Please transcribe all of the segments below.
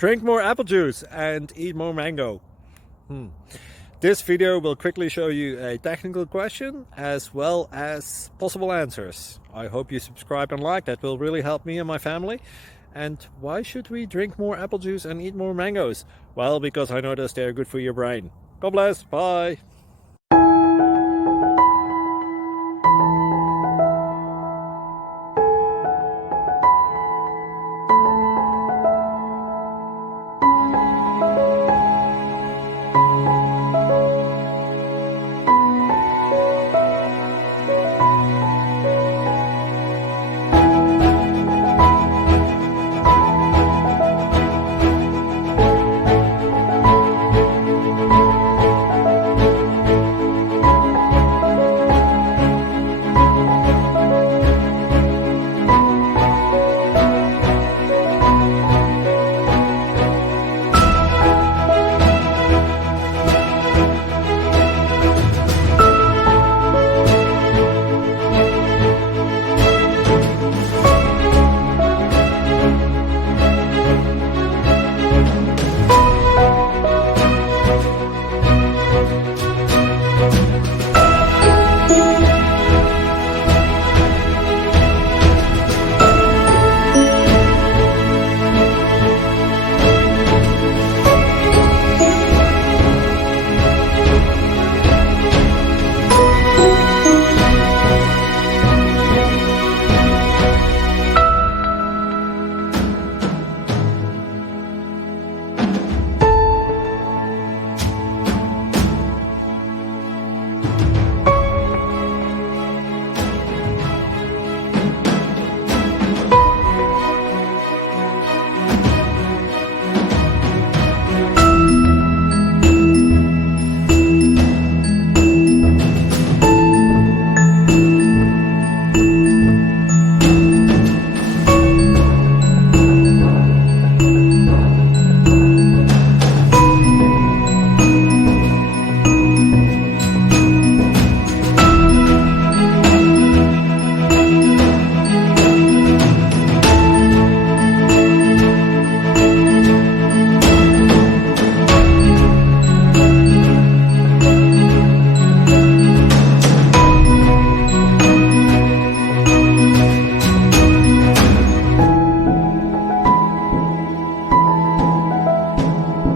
Drink more apple juice and eat more mango. This video will quickly show you a technical question as well as possible answers. I hope you subscribe and like, that will really help me and my family. And why should we drink more apple juice and eat more mangoes? Well, because I noticed they're good for your brain. God bless, bye!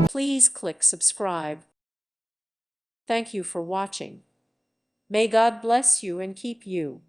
Please click subscribe. Thank you for watching. May God bless you and keep you.